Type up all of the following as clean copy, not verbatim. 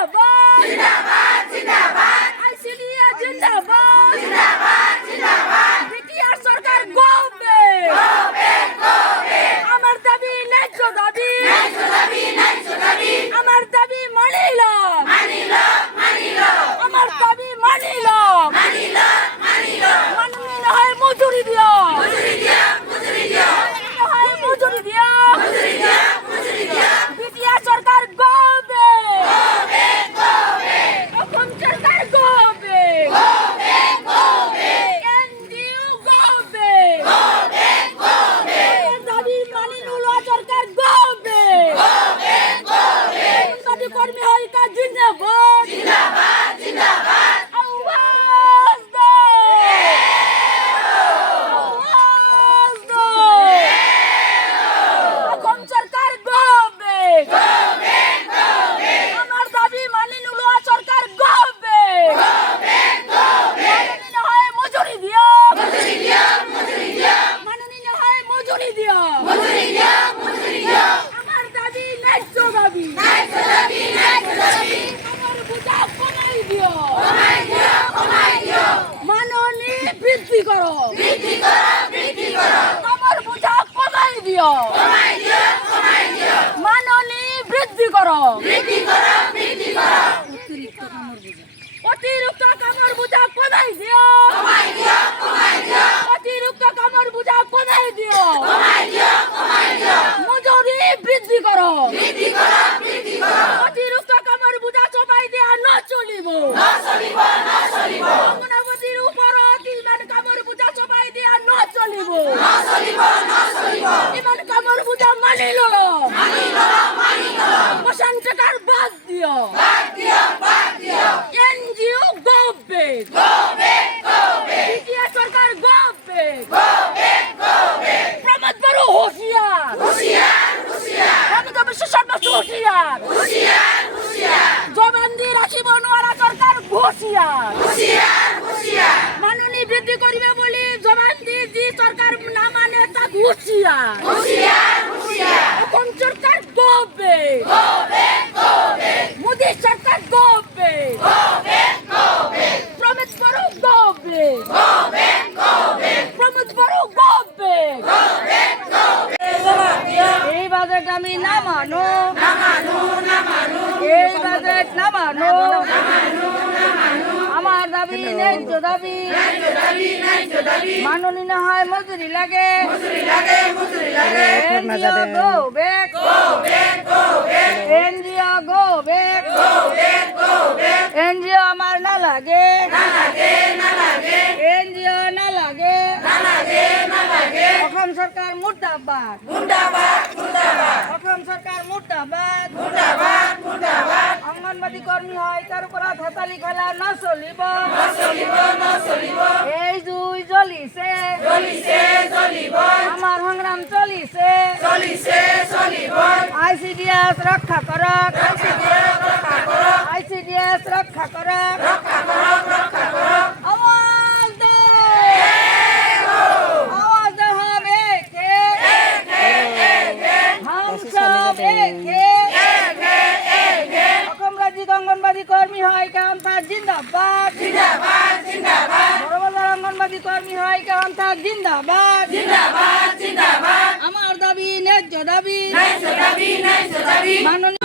जिंदाबाद जिंदाबाद जिंदाबाद आईसीडीए जिंदाबाद जिंदाबाद जिंदाबाद বিটিআর সরকার গোবে গোবে গোবে আমার দাবি ন্যায্য দাবি ন্যায্য দাবি ন্যায্য দাবি আমার দাবি মানিলাম মানিল মানিল আমার দাবি মানিলাম মানিল মানিল মাননি না হয় মজুরি দিও মজুরি দিও মজুরি দিও না হয় মজুরি দিও মজুরি দিও মজুরি দিও বিটিআর সরকার গোবে গোবে গোবে অসম সরকার গোবে গোবে গোবে এনডিইউ গোবে গোবে গোবে দাবি মানিনুল সরকার গোবে গোবে গোবে দাবি কর্মী হাইকা জিন্দাবাদ জিন্দাবাদ জিন্দাবাদ আওয়াজ দে আওয়াজ দে অসম সরকার গোবে গোবে গোবে আমার দাবি মানিনুল সরকার গোবে গোবে গোবে মাননি না হয় মজুরি দিও মজুরি দিও মজুরি দিও মাননি না হয় মজুরি দিও মজুরি দিও মজুরি দিও আমার দাবি ন্যায্য দাবি ন্যায্য দাবি ন্যায্য দাবি আমার বোঝা কমাই দিও কমাই দিও কমাই দিও মাননি বৃদ্ধি করো বৃদ্ধি করো বৃদ্ধি করো আমার বোঝা কমাই দিও কমাই দিও কমাই দিও মাননি বৃদ্ধি করো বৃদ্ধি করো বৃদ্ধি করো অতিরিক্ত কামর বোঝা কমাই দিও কমাই দিও কমাই দিও অতিরিক্ত কামর বোঝা কমাই দিও কমাই দিও কমাই দিও মজুরি বৃদ্ধি করো বৃদ্ধি করো বৃদ্ধি করো অতিরিক্ত কামর বোঝা চপাই দেয়া ন চলিব না চলিব না চলিব অঙ্গনাবতীর উপর ইমান কামর বোঝা চপাই দেয়া ন চলিব না চলিব না চলিব ইমান কামর বোঝা মানিল মানিল মানিল পোষণ টাকার বাদ দিও বাদ দিও বাদ দিও এনজিও গোবে গোবে গোবে বিটিআর সরকার গোবে গোবে গোবে প্রমোদ বড় হুঁশিয়ার হুঁশিয়ার হুঁশিয়ার প্রমোদ বিশ্ব সর্বস্ব হুঁশিয়ার হুঁশিয়ার হুঁশিয়ার জবানদি রাখিব নোয়ারা সরকার হুঁশিয়ার হুঁশিয়ার হুঁশিয়ার মাননি বৃদ্ধি করিবে বলি জবানদি জি সরকার না মানে তা হুঁশিয়ার হুঁশিয়ার হুঁশিয়ার অসম সরকার গোবে গোবে গোবে মোদী সরকার গোবে গোবে গোবে প্রমোদ বড় গোবে গোবে গোবে প্রমোদ বড় গোবে গোবে গোবে জবাব দিও এই বাজেট আমি না মানো না মানু না মানু এই বাজেট না মানো আমার দাবি ন্যায্য দাবি ন্যায্য দাবি ন্যায্য দাবি মাননি না হয় মজুরি লাগে মজুরি লাগে মজুরি লাগে এনজিও গোবে গোবে গোবে এনজিও গোবে গোবে গোবে এনজিও আমার না লাগে না লাগে না লাগে এনজিও না লাগে না লাগে না লাগে অসম সরকার মুর্দাবাদ মুর্দাবাদ মুর্দাবাদ অসম সরকার মুর্দাবাদ মুর্দাবাদ মুর্দাবাদ অঙ্গনবাদী কর্মী হয় তার উপর হাতালি খেলা না চলিব না চলিব না চলিব এই জুই জ্বলিছে চলিছে চলিব আমার সংগ্রাম চলিছে চলিছে চলিব আইসিডিএস রক্ষা করক রক্ষা করো আইসিডিএস রক্ষা করক রক্ষা করো রক্ষা করো আওয়াজ দে আওয়াজ দে হবে কে हम सब एक है অসম রাজ্যিক অঙ্গনবাদী কর্মী হয় কেমন তার জিন্দাবাদ জিন্দাবাদ জিন্দাবাদ বড়বাজার অঙ্গনবাদী কর্মী হয় কেমন তার জিন্দাবাদ জিন্দাবাদ জিন্দাবাদ আমার দাবি ন্যায্য দাবি ন্যায্য দাবি ন্যায্য দাবি মাননীয়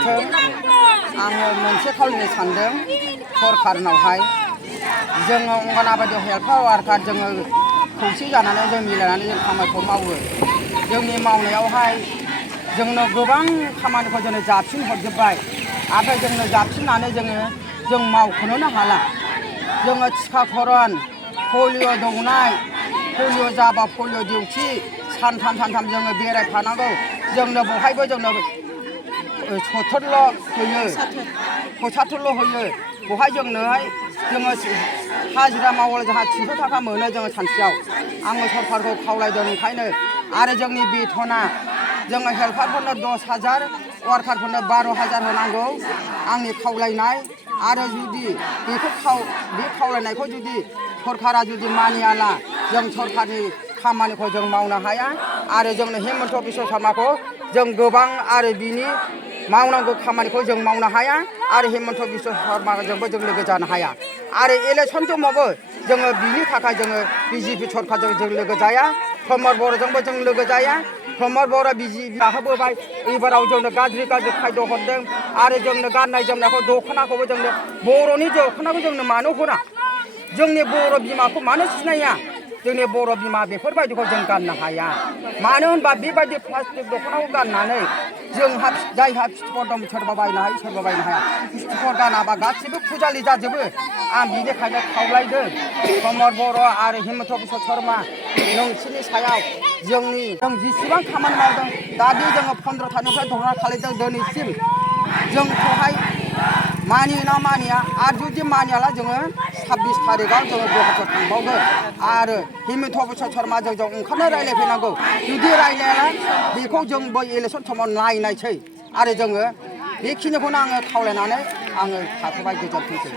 आङो मोनसे खावलायनो सानदों सरकारनावहाय जोङो अंगनाबादि हेल्पार वार्कार जोङो खौसे जानानै जों मिलायनानै जों खामानिखौ मावो जोंनि मावनायावहाय जोंनो गोबां खामानिखौ जोंनो जाबसिन हरजोब्बाय नाथाय जोंनो जाबसिननानै जों मावख'नोनो हाला जोङो टिकाकरन पलिअ' दौनाय पलिअ' जाबा पलिअ' डिउटि सानथाम जोङो बेरायफानांगौ जोंनो बहायबो जोंनो 70ल' होयो 75ल' होयो बहाय जोङो हाजिरा मावोब्ला जोंहा 300 थाखा मोनो जोङो सानसेयाव आङो सरकारखौ खावलायदों ओंखायनो आरो जोंनि बेथना जोङो हेल्पारफोरनो 10,000 वार्कारफोरनो 12,000 होनांगौ आंनि खावलायनाय आरो जुदि बे खावलायनायखौ जुदि सरकारा जुदि मानियाला जों सरकारनि खामानिखौ जों मावनो हाया आरो जोंनो हेमन्त बिश्व शर्माखौ जों गोबां आरो बिनि मावनांगौ खामानिखौ जों मावनो हाया आरो हेमन्त बिश्व शर्माजोंबो जों लोगो जानो हाया आरो इलेक्सन समावबो जोङो बिनि थाखाय जोङो बिजेपि सरकारजों जों लोगो जाया प्रमद बर'जोंबो जों लोगो जाया प्रमद बर' बिजेपि होबोबाय एबाराव जोंनो गाज्रि खायद' हरदों आरो जोंनो गाननाय जोमनायखौ दख'नाखौबो जोंनो बर'नि दख'नाखौ जोंनो मानो हरा जोंनि बर' बिमाखौ मानो सिनाया जोंनि बर' बिमा बेफोरबायदिखौ जों गाननो हाया मानो होनबा बेबायदि प्लास्टिक दख'नाखौ गाननानै जोंहा जायहा फिथर दं सोरबा बायनो हायो सोरबा बायनो हाया फिथर गानाबा गासिबो फुजालि जाजोबो आं बिनिखायनो खावलायदों प्रमद बर' आरो हेमन्त बिश्व शर्मा नोंसोरनि सायाव जों जेसेबां खामानि मावदों दादि जोङो 15थानिफ्राय धरना खालामदों दिनैसिम जोंखौहाय मानियो ना मानिया आरो जुदि मानियाला जोङो 26 थारिखआव जोङो गुवाहाटियाव थांबावगोन आरो हेमन्त बिश्व शर्माजों जों ओंखारनो रायज्लायफैनांगौ जुदि रायज्लायाला बेखौ जोंबो इलेक्सन समाव नायनायसै आरो जोङो बेखिनिखौनो आङो खावलायनानै आङो थाथ'बाय गोजोनथोंसै।